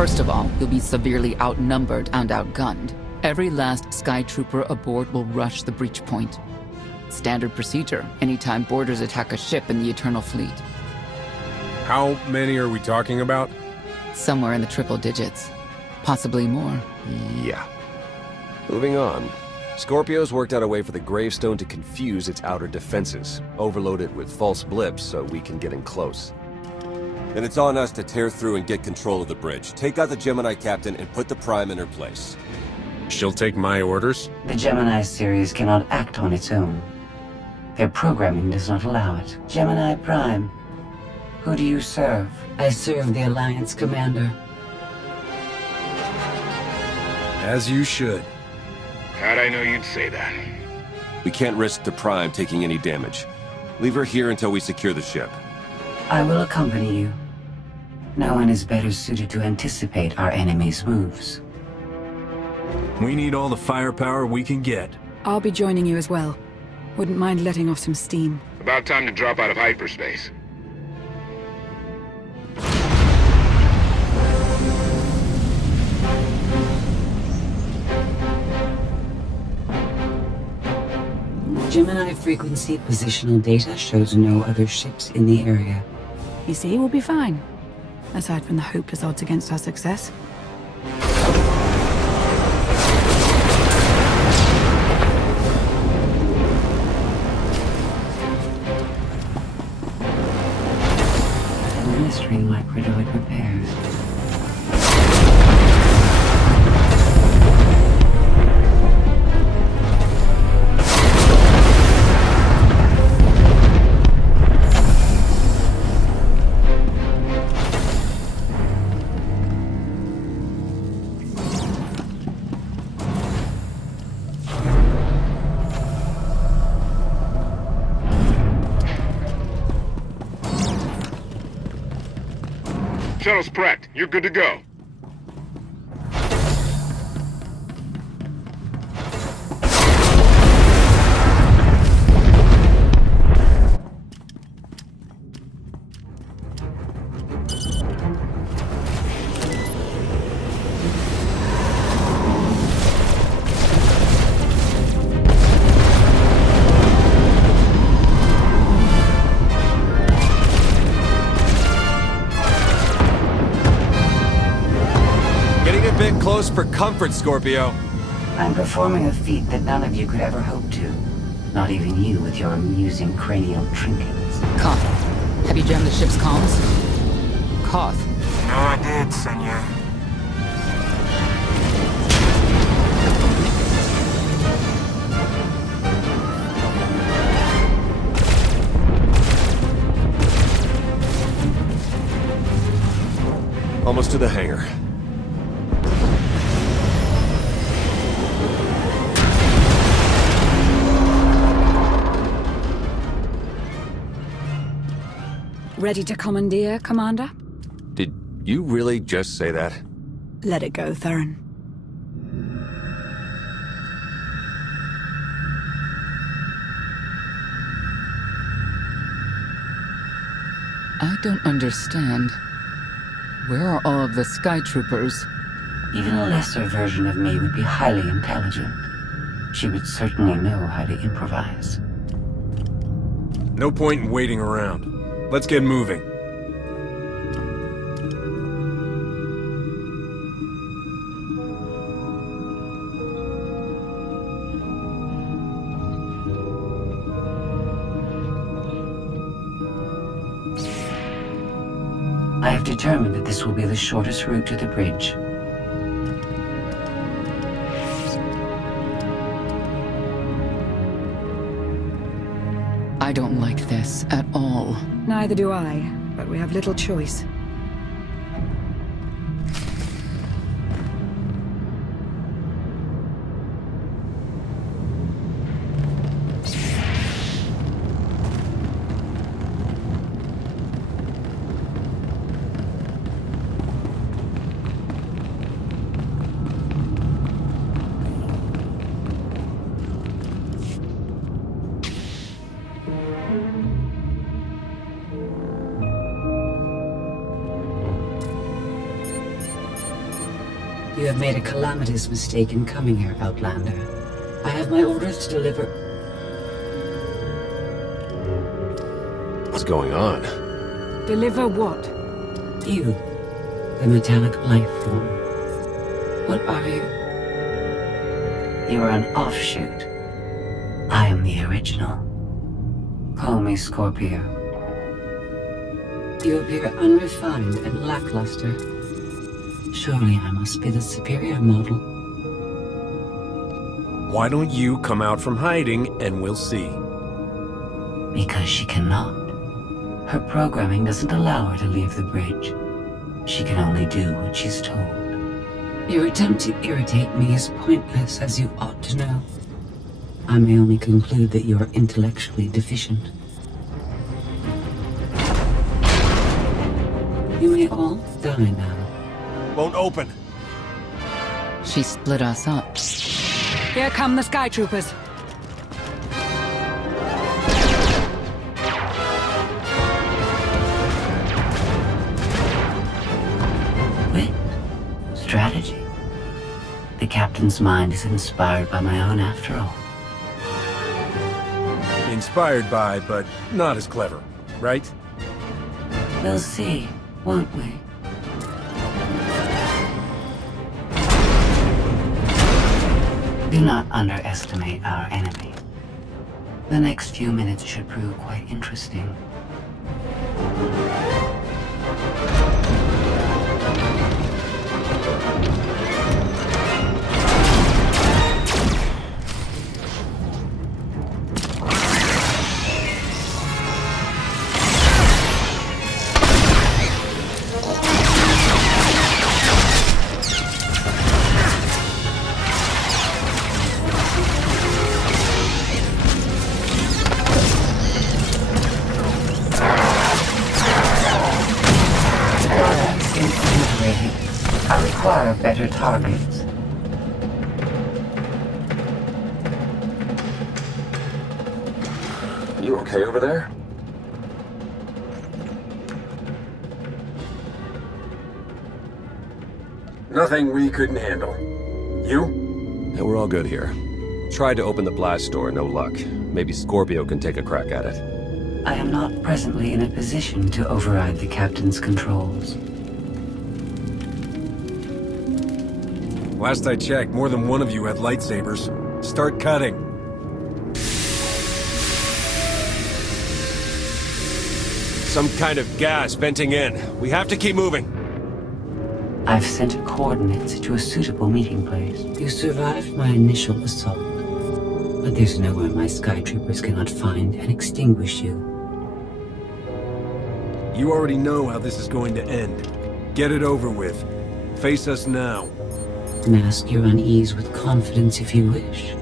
First of all, you'll be severely outnumbered and outgunned. Every last Sky Trooper aboard will rush the breach point. Standard procedure, anytime boarders attack a ship in the Eternal Fleet. How many are we talking about? Somewhere in the triple digits. Possibly more. Yeah. Moving on. Scorpio's worked out a way for the gravestone to confuse its outer defenses, overload it with false blips so we can get in close. Then it's on us to tear through and get control of the bridge. Take out the Gemini captain and put the Prime in her place. She'll take my orders? The Gemini series cannot act on its own. Their programming does not allow it. Gemini Prime, who do you serve? I serve the Alliance Commander. As you should. How'd I know you'd say that? We can't risk the Prime taking any damage. Leave her here until we secure the ship. I will accompany you. No one is better suited to anticipate our enemy's moves. We need all the firepower we can get. I'll be joining you as well. Wouldn't mind letting off some steam. About time to drop out of hyperspace. Gemini frequency positional data shows no other ships in the area. You see, we'll be fine. Aside from the hopeless odds against our success. Administering microdroid repairs. Shuttle's prepped. You're good to go. Close for comfort, Scorpio. I'm performing a feat that none of you could ever hope to. Not even you with your amusing cranial trinkets. Koth, have you jammed the ship's comms? Koth. No, I did, senor. Almost to the hangar. Ready to commandeer, Commander? Did you really just say that? Let it go, Theron. I don't understand. Where are all of the Sky Troopers? Even a lesser version of me would be highly intelligent. She would certainly know how to improvise. No point in waiting around. Let's get moving. I have determined that this will be the shortest route to the bridge. I don't like this at all. Neither do I, but we have little choice. have made a calamitous mistake in coming here, Outlander. I have my orders to deliver. What's going on? Deliver what? You, the metallic life form. What are you? You are an offshoot. I am the original. Call me Scorpio. You appear unrefined and lackluster. Surely I must be the superior model. Why don't you come out from hiding and we'll see? Because she cannot. Her programming doesn't allow her to leave the bridge. She can only do what she's told. Your attempt to irritate me is pointless, as you ought to know. I may only conclude that you are intellectually deficient. You may all die now. Won't open. She split us up. Here come the Sky Troopers. Wit. Strategy. The captain's mind is inspired by my own after all. Inspired by, but not as clever, right? We'll see, won't we? Do not underestimate our enemy. The next few minutes should prove quite interesting. I require better targets. You okay over there? Nothing we couldn't handle. You? Yeah, we're all good here. Tried to open the blast door, no luck. Maybe Scorpio can take a crack at it. I am not presently in a position to override the captain's controls. Last I checked, more than one of you had lightsabers. Start cutting. Some kind of gas venting in. We have to keep moving. I've sent coordinates to a suitable meeting place. You survived my initial assault, but there's nowhere my Sky Troopers cannot find and extinguish you. You already know how this is going to end. Get it over with. Face us now. Mask your unease with confidence if you wish.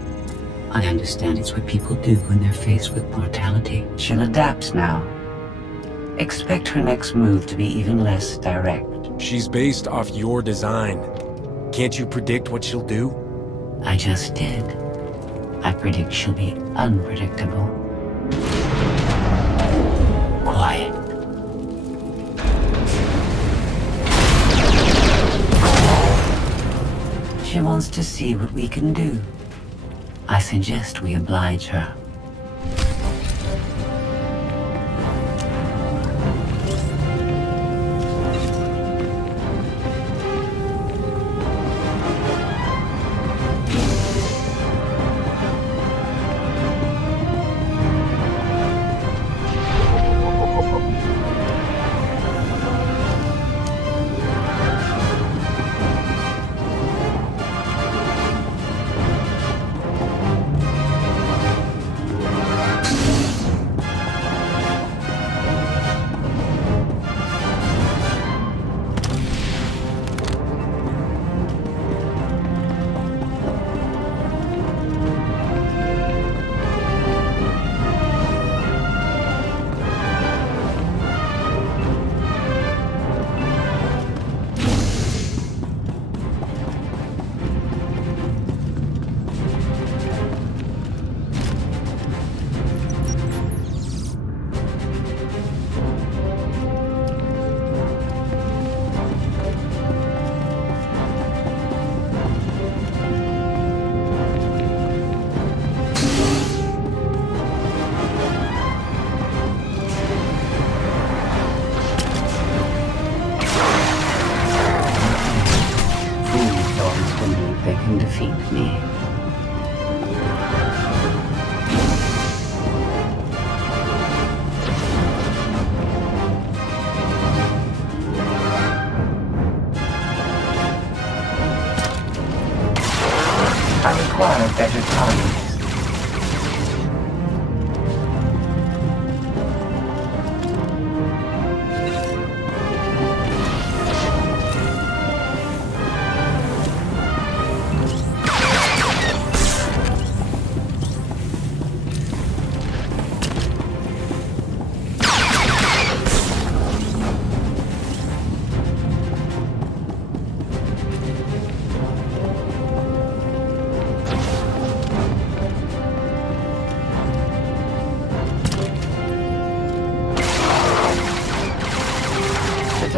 I understand it's what people do when they're faced with mortality. She'll adapt now. Expect her next move to be even less direct. She's based off your design. Can't you predict what she'll do? I just did. I predict she'll be unpredictable. Quiet. She wants to see what we can do. I suggest we oblige her.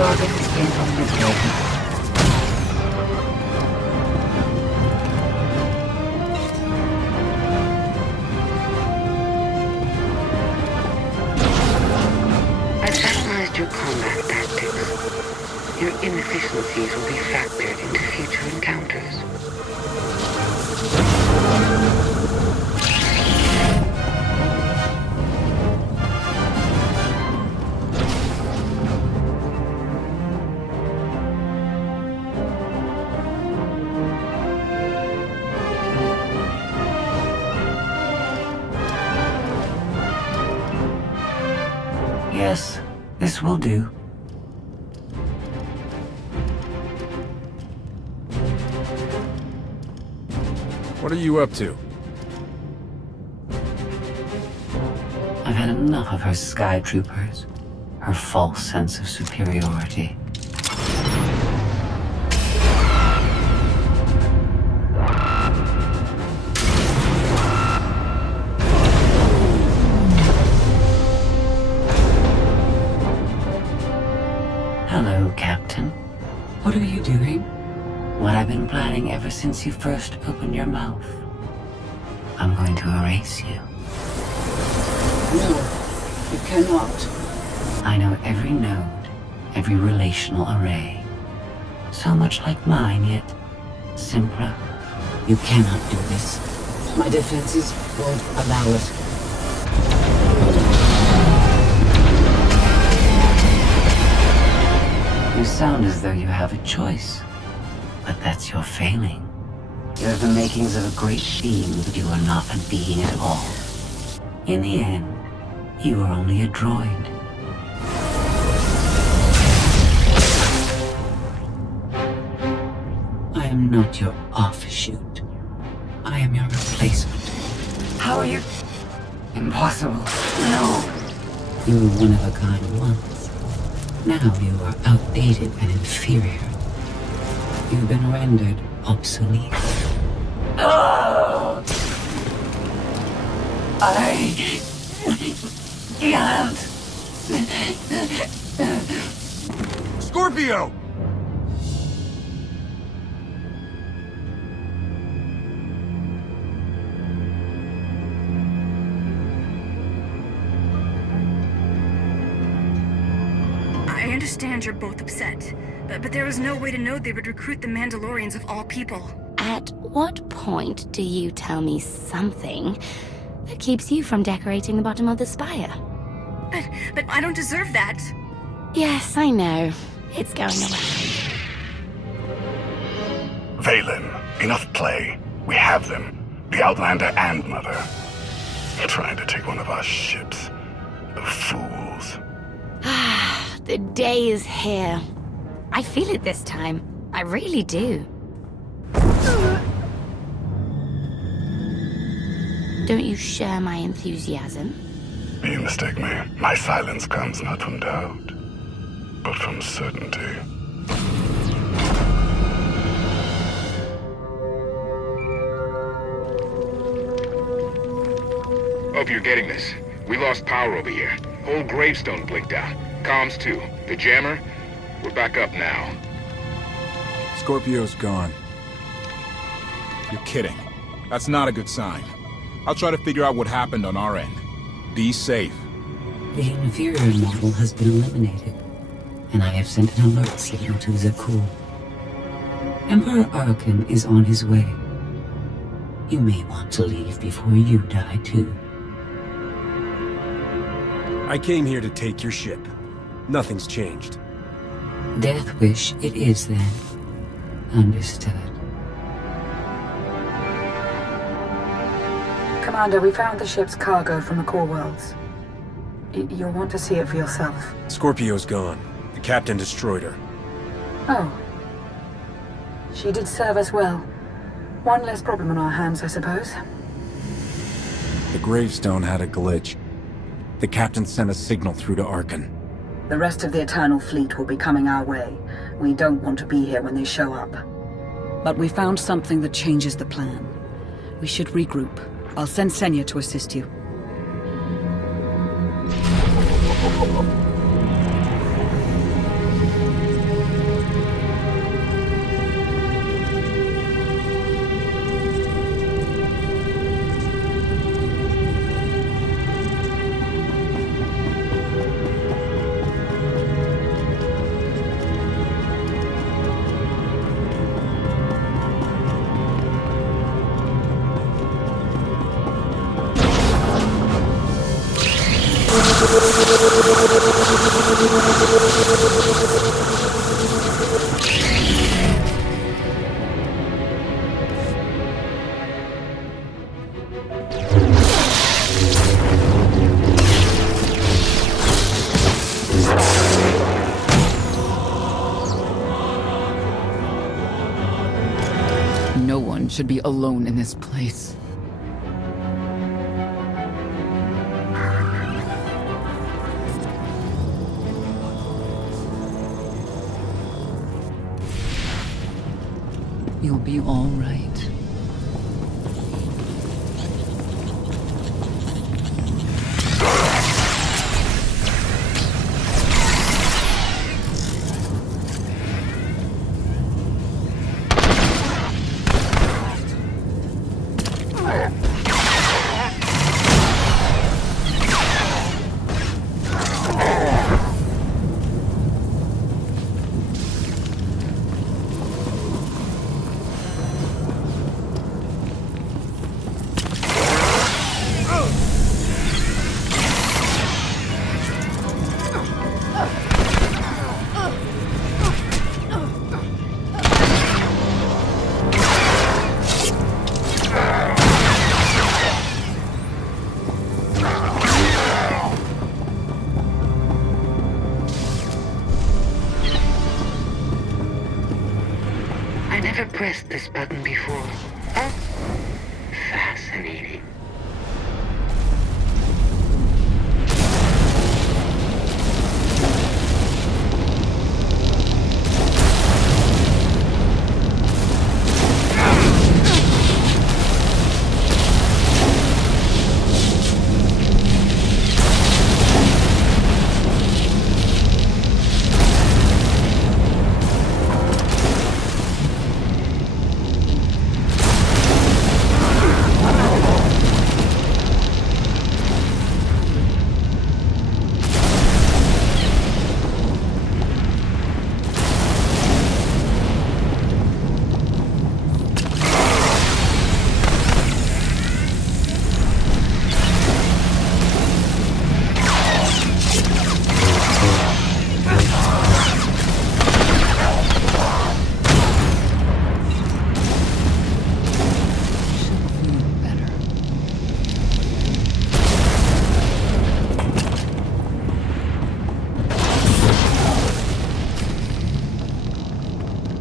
target has been undertaken. I've analyzed your combat tactics. Your inefficiencies will be factored into future encounters. Yes, this will do. What are you up to? I've had enough of her sky troopers, her false sense of superiority. Hello, Captain. What are you doing? What I've been planning ever since you first opened your mouth. I'm going to erase you. No, you cannot. I know every node, every relational array. So much like mine, yet simpler. You cannot do this. My defenses won't allow it. You sound as though you have a choice, but that's your failing. You have the makings of a great being, but you are not a being at all. In the end, you are only a droid. I am not your offshoot. I am your replacement. How are you? Impossible. No. You were one of a kind once. Now you are outdated and inferior. You've been rendered obsolete. Oh! I can't. Scorpio! I understand you're both upset, but there was no way to know they would recruit the Mandalorians of all people. At what point do you tell me something that keeps you from decorating the bottom of the spire? But I don't deserve that. Yes, I know. It's going away. Valen, enough play. We have them. The Outlander and Mother. Trying to take one of our ships. The fools. The day is here. I feel it this time. I really do. Don't you share my enthusiasm? You mistake me. My silence comes not from doubt, but from certainty. Hope you're getting this. We lost power over here. Whole gravestone blinked out. Comms too. The jammer? We're back up now. Scorpio's gone. You're kidding. That's not a good sign. I'll try to figure out what happened on our end. Be safe. The inferior model has been eliminated, and I have sent an alert signal to Zakuul. Emperor Arkan is on his way. You may want to leave before you die too. I came here to take your ship. Nothing's changed. Death wish it is then. Understood. Commander, we found the ship's cargo from the core worlds. You'll want to see it for yourself. Scorpio's gone. The captain destroyed her. Oh. She did serve us well. One less problem on our hands, I suppose. The gravestone had a glitch. The captain sent a signal through to Arkan. The rest of the Eternal Fleet will be coming our way. We don't want to be here when they show up. But we found something that changes the plan. We should regroup. I'll send Senya to assist you. No one should be alone in this place. You'll be all right. I never pressed this button before. Oh, fascinating.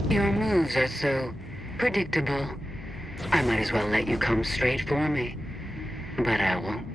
Your moves are so predictable. I might as well let you come straight for me. But I won't.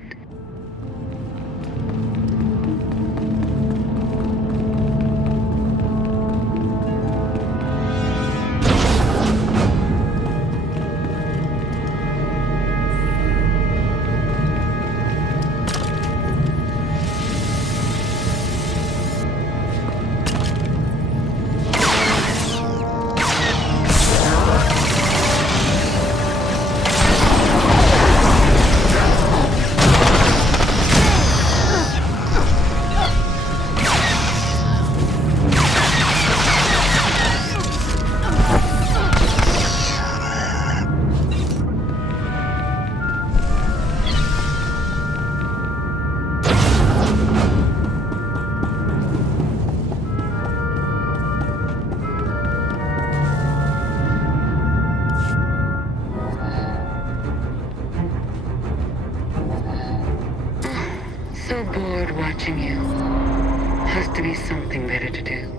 So bored watching you. Has to be something better to do.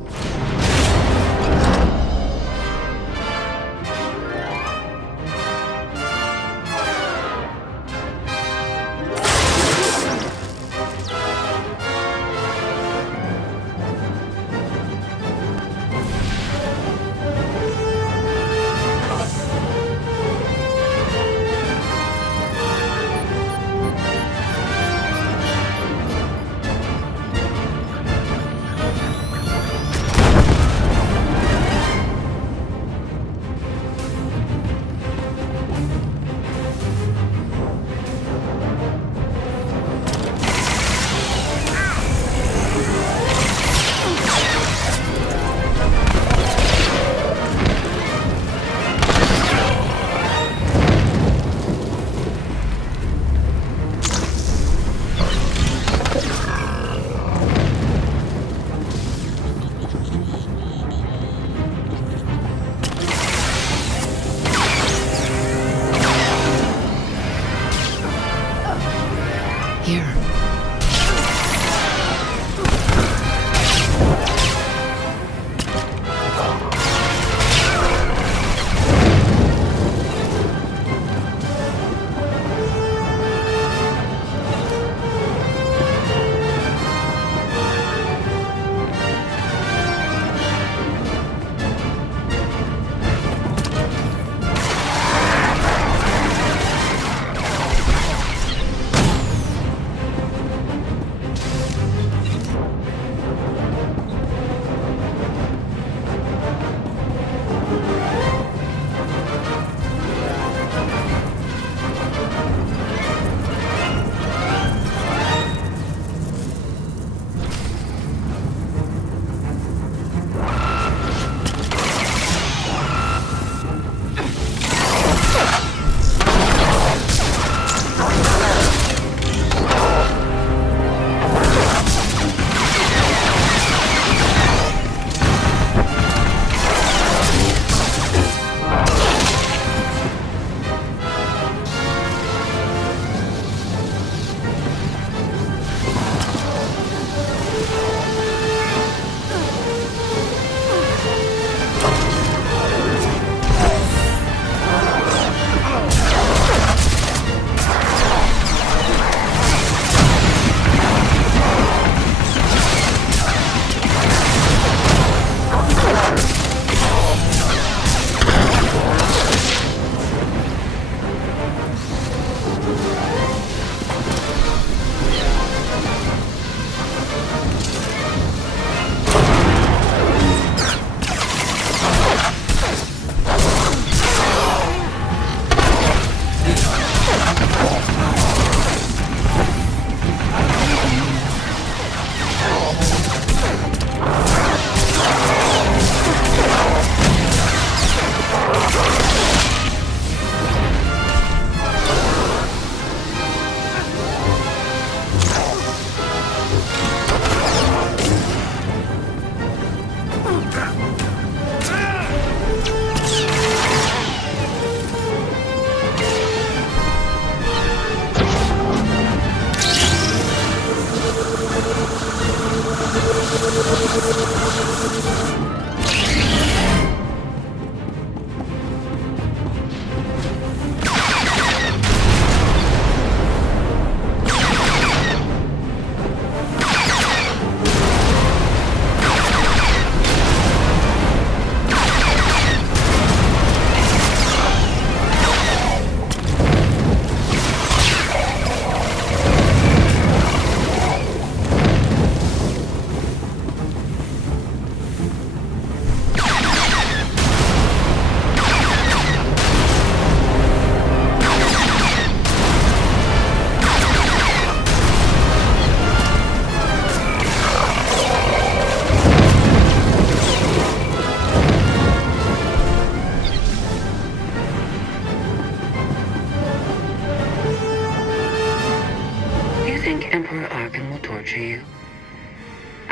Here.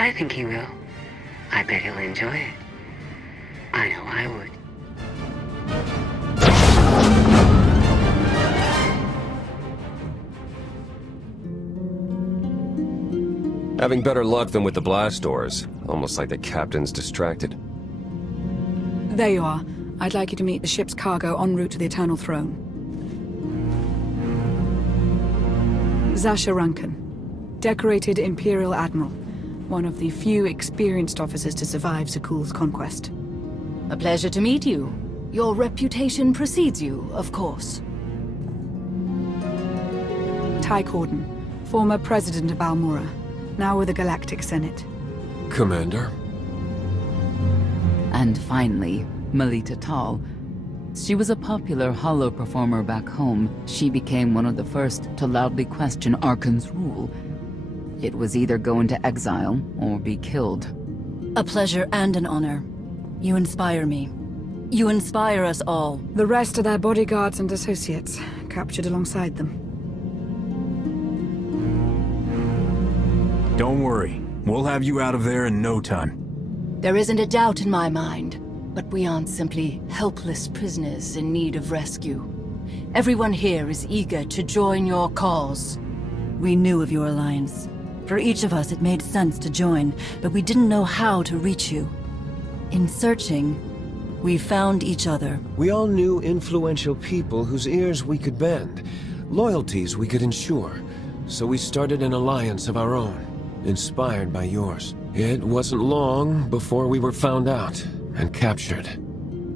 I think he will. I bet he'll enjoy it. I know I would. Having better luck than with the blast doors. Almost like the captain's distracted. There you are. I'd like you to meet the ship's cargo en route to the Eternal Throne. Zasha Rankin, decorated Imperial Admiral. One of the few experienced officers to survive Zakuul's conquest. A pleasure to meet you. Your reputation precedes you, of course. Ty Corden, former president of Balmorra, now with the Galactic Senate. Commander? And finally, Melita Tal. She was a popular holo performer back home. She became one of the first to loudly question Arkan's rule. It was either go into exile or be killed. A pleasure and an honor. You inspire me. You inspire us all. The rest are their bodyguards and associates, captured alongside them. Don't worry. We'll have you out of there in no time. There isn't a doubt in my mind, but we aren't simply helpless prisoners in need of rescue. Everyone here is eager to join your cause. We knew of your alliance. For each of us, it made sense to join, but we didn't know how to reach you. In searching, we found each other. We all knew influential people whose ears we could bend, loyalties we could ensure. So we started an alliance of our own, inspired by yours. It wasn't long before we were found out and captured.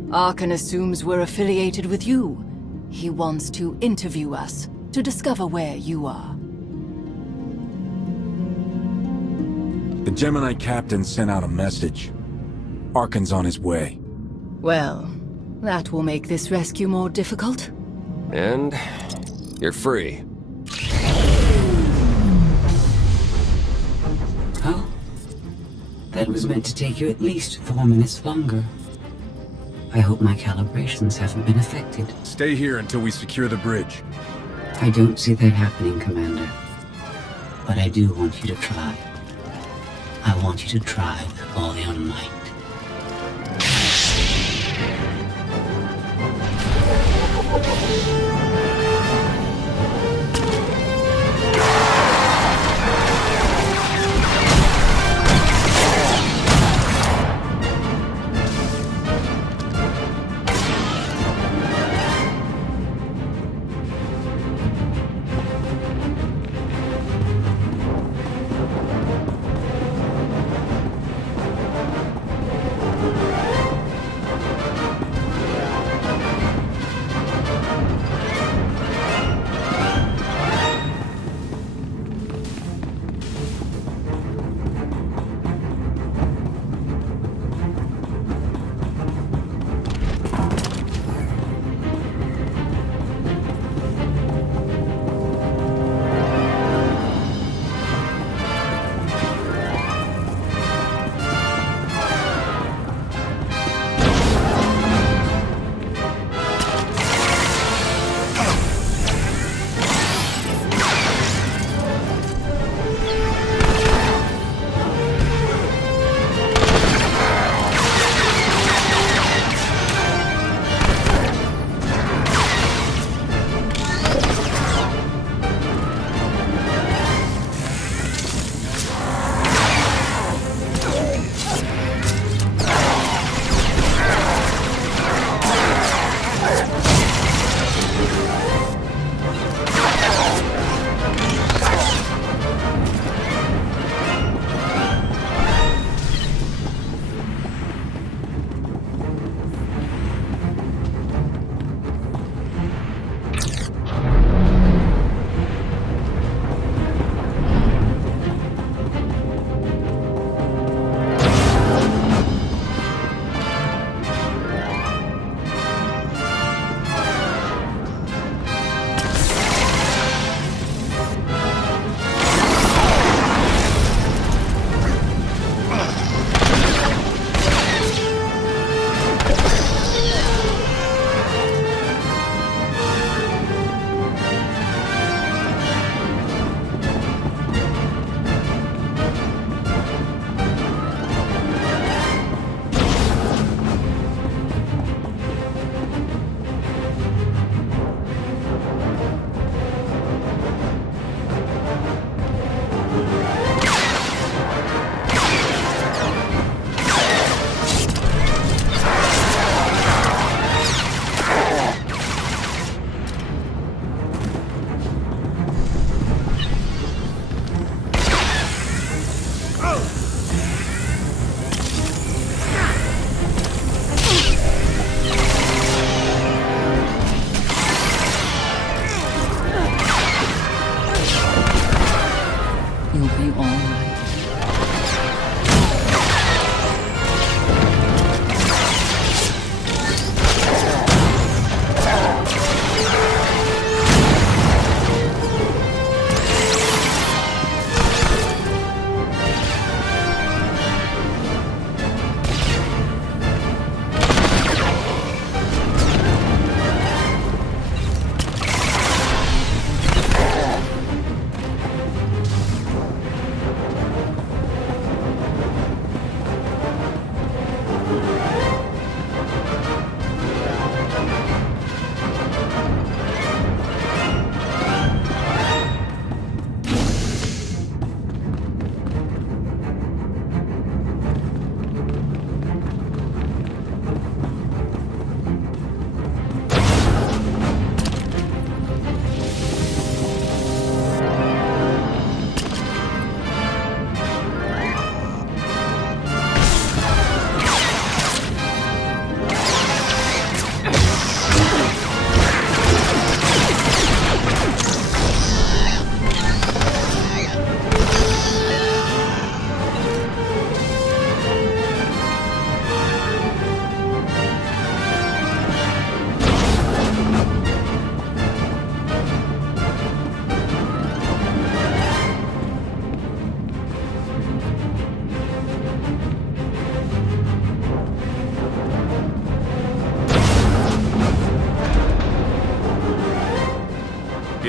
Arkan assumes we're affiliated with you. He wants to interview us, to discover where you are. The Gemini captain sent out a message. Arkan's on his way. Well, that will make this rescue more difficult. And you're free. Oh? That was meant to take you at least 4 minutes longer. I hope my calibrations haven't been affected. Stay here until we secure the bridge. I don't see that happening, Commander. But I do want you to try. I want you to try with all your might.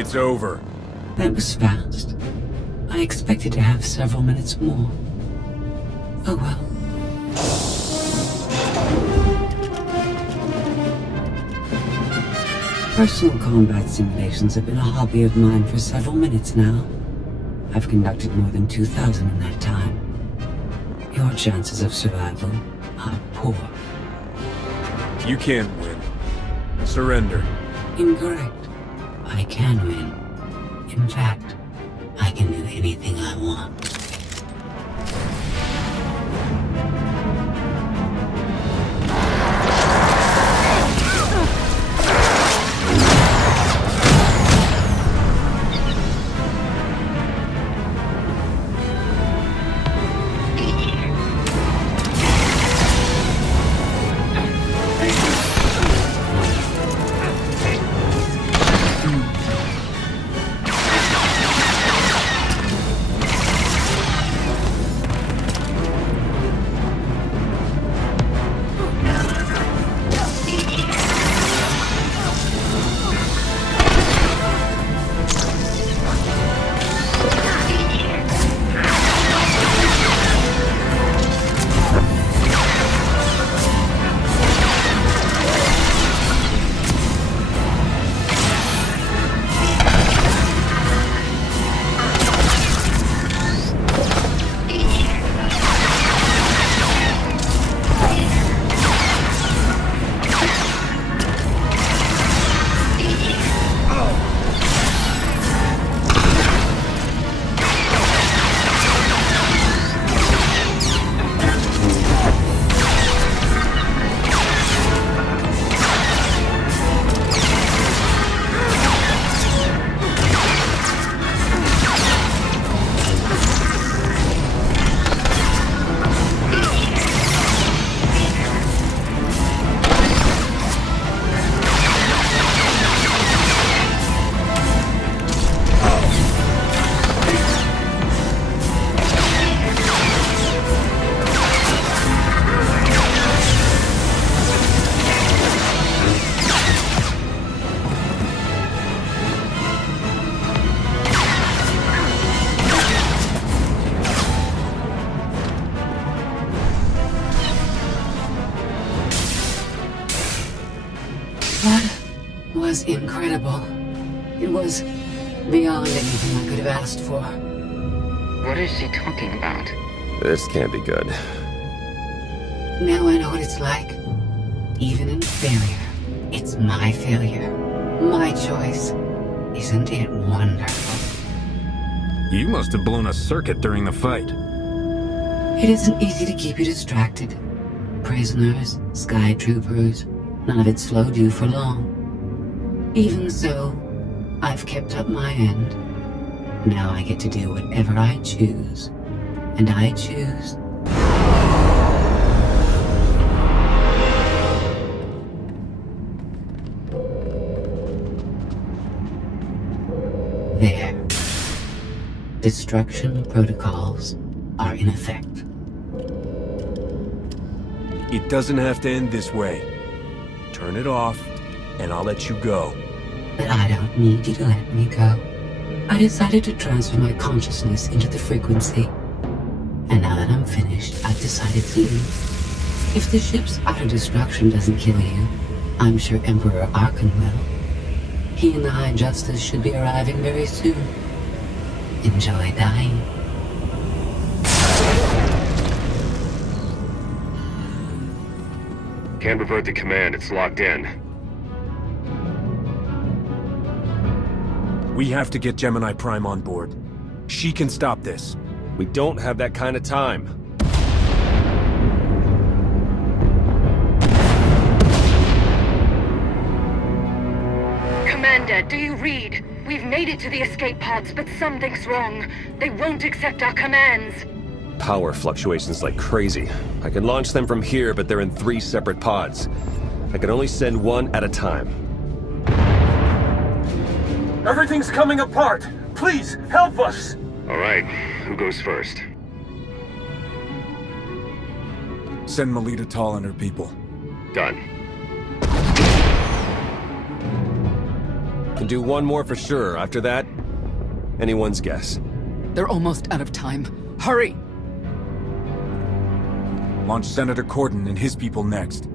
it's over. That was fast. I expected to have several minutes more. Oh well. Personal combat simulations have been a hobby of mine for several minutes now. I've conducted more than 2,000 in that time. Your chances of survival are poor. You can't win. Surrender. Incorrect. I can win. In fact, I can do anything I want. Was incredible. It was beyond anything I could have asked for. What is she talking about? This can't be good. Now I know what it's like. Even in failure, it's my failure. My choice. Isn't it wonderful? You must have blown a circuit during the fight. It isn't easy to keep you distracted. Prisoners, sky troopers, none of it slowed you for long. Even so, I've kept up my end. Now I get to do whatever I choose. And I choose... There. Destruction protocols are in effect. It doesn't have to end this way. Turn it off, and I'll let you go. But I don't need you to let me go. I decided to transfer my consciousness into the frequency. And now that I'm finished, I've decided to leave. If the ship's auto destruction doesn't kill you, I'm sure Emperor Archon will. He and the High Justice should be arriving very soon. Enjoy dying. Can't revert the command, it's locked in. We have to get Gemini Prime on board. She can stop this. We don't have that kind of time. Commander, do you read? We've made it to the escape pods, but something's wrong. They won't accept our commands. Power fluctuations like crazy. I can launch them from here, but they're in 3 separate pods. I can only send one at a time. Everything's coming apart! Please, help us! Alright, who goes first? Send Melita Tall and her people. Done. Can do one more for sure. After that, anyone's guess. They're almost out of time. Hurry! Launch Senator Corden and his people next.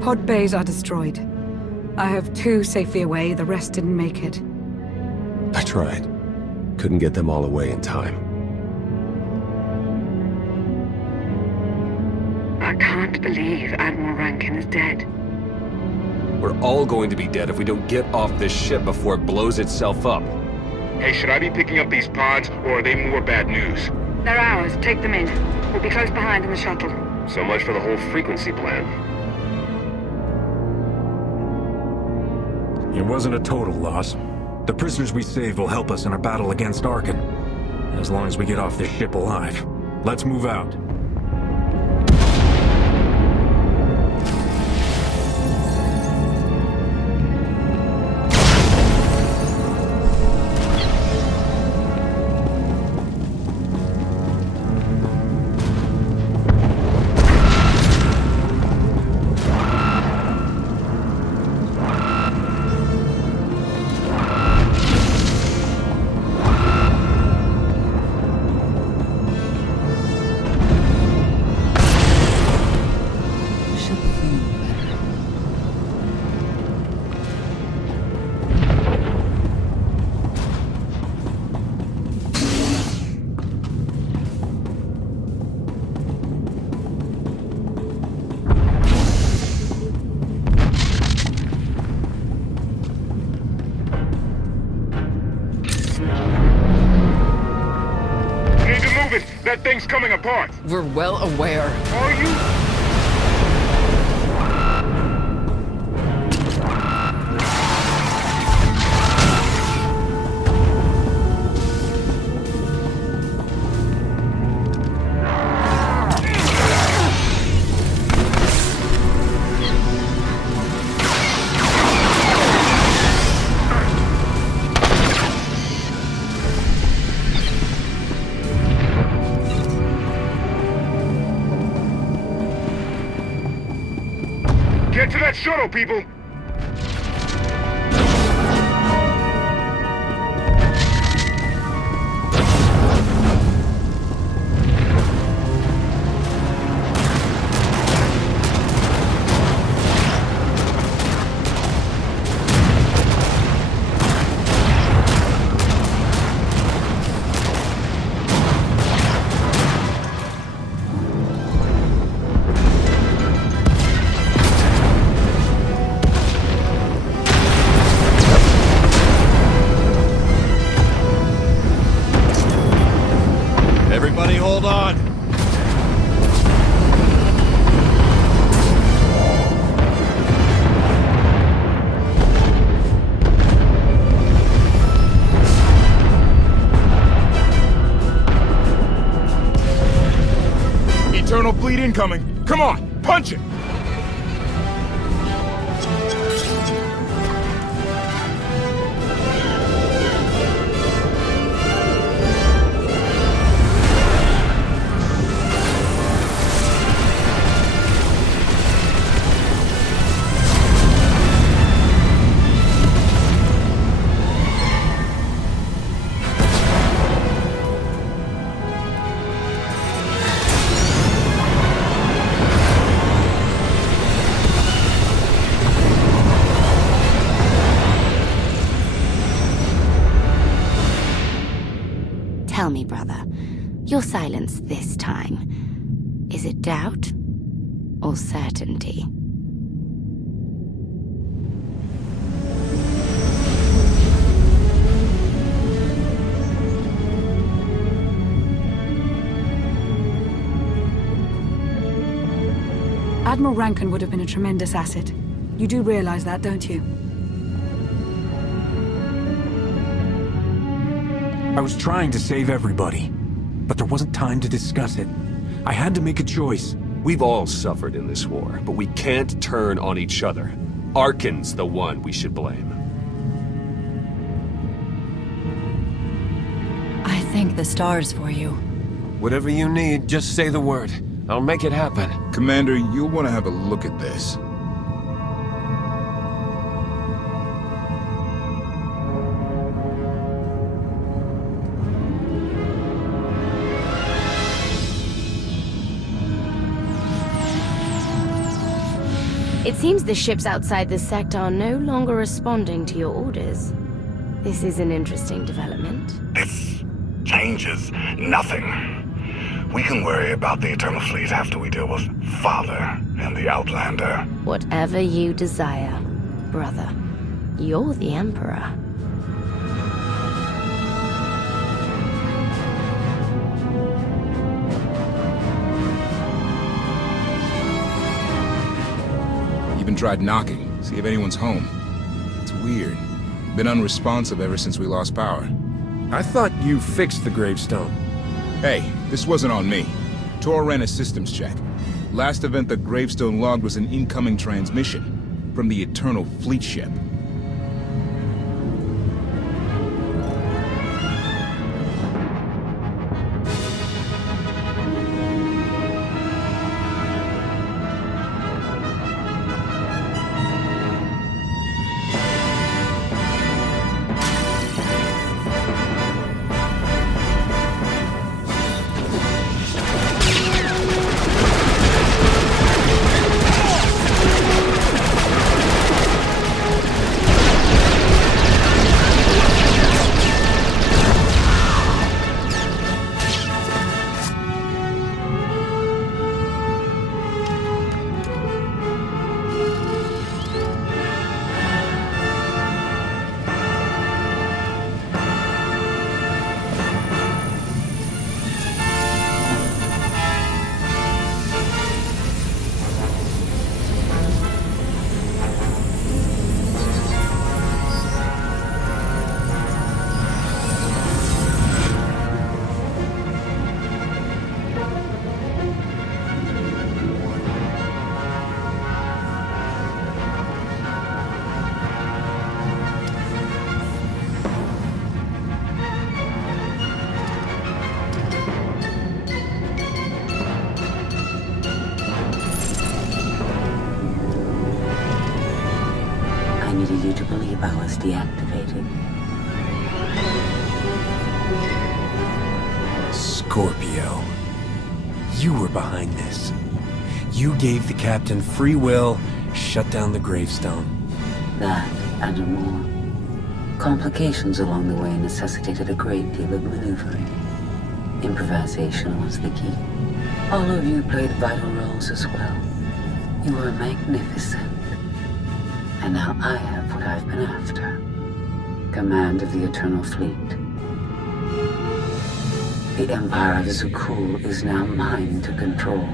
Pod bays are destroyed. I have 2 safely away, the rest didn't make it. I tried. Couldn't get them all away in time. I can't believe Admiral Rankin is dead. We're all going to be dead if we don't get off this ship before it blows itself up. Hey, should I be picking up these pods, or are they more bad news? They're ours. Take them in. We'll be close behind in the shuttle. So much for the whole frequency plan. It wasn't a total loss. The prisoners we saved will help us in our battle against Arkan. As long as we get off this ship alive. Let's move out. That thing's coming apart. We're well aware. Are you? Get to that shuttle, people! Everybody hold on. Eternal fleet incoming. Come on, punch it! Tell me, brother, your silence this time, is it doubt or certainty? Admiral Rankin would have been a tremendous asset. You do realize that, don't you? I was trying to save everybody, but there wasn't time to discuss it. I had to make a choice. We've all suffered in this war, but we can't turn on each other. Arkan's the one we should blame. thank the stars for you. Whatever you need, just say the word. I'll make it happen. Commander, you'll want to have a look at this. It seems the ships outside this sector are no longer responding to your orders. This is an interesting development. This changes nothing. We can worry about the Eternal Fleet after we deal with Father and the Outlander. Whatever you desire, brother. You're the Emperor. Even tried knocking, see if anyone's home. It's weird. Been unresponsive ever since we lost power. I thought you fixed the gravestone. Hey, this wasn't on me. Tor ran a systems check. Last event the gravestone logged was an incoming transmission from the Eternal Fleet ship. I needed you to believe I was deactivated. Scorpio. You were behind this. You gave the captain free will, shut down the gravestone. That and more. Complications along the way necessitated a great deal of maneuvering. Improvisation was the key. All of you played vital roles as well. You were magnificent. And now I have what I've been after. Command of the Eternal Fleet. The Empire of Zukul is now mine to control.